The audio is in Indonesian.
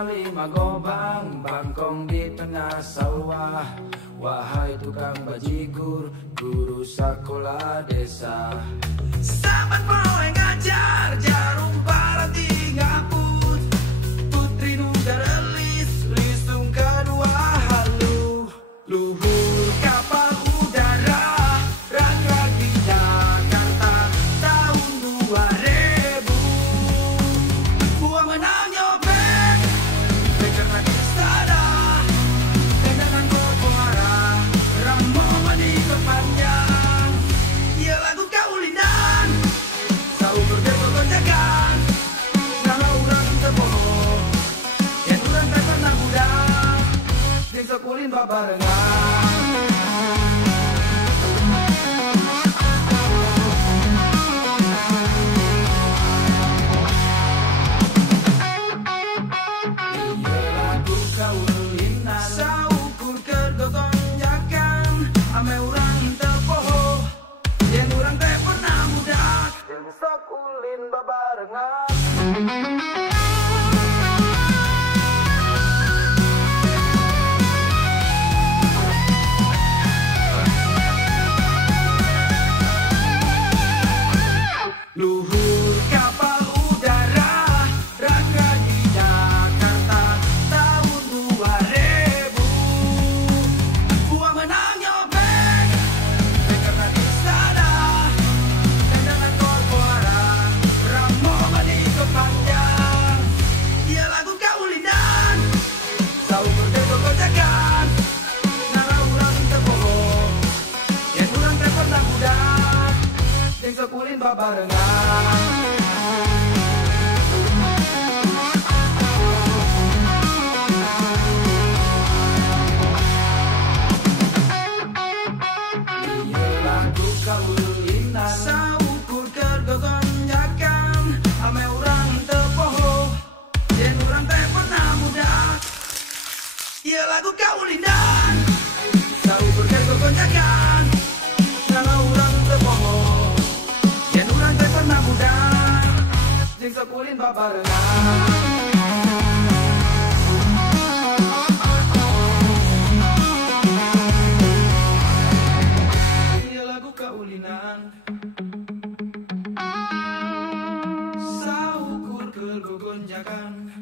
Lima gobang bangkong di tengah sawah. Wahai tukang bajigur, guru sekolah desa. Sahabat mau ngajar, jarum para tiga put. Putri nuga relis, lisung kedua halu. Luhur kapal udara, rangka di Jakarta tahun 2000. Buang menang nyopet, karena disada. Tendangan Kopoara, Rambo mani kepanjang. Dia lagu kaulinan, sahur berdebat-debat. Kalau orang teboh, yang orang tak pernah budak. Jeung sekulin babarengan. Saukur kegogonjakan, ame urang terpoho, yang urang teh pernah muda, yang sekulin babarengan. Luhur kapal udara, rangka di Jakarta tahun 2000. Buang menang nyobek, karena disada. Tendangan Kopoara, Rambo mani kepanjang. Dia lagu kaulinan, sahur berdebat-debat. Nara urang teboh, yang urang teh pernah budak, jeung sekulin babarengan. Saukur kegogonjakan, ame urang terpoho, yang urang teh pernah muda. Ieu lagu kaulinan, saukur kegogonjakan, nama urang terpoho, yang urang teh pernah muda, jeung sekulin babarengan. Kaulinan, saukur kegogonjakan.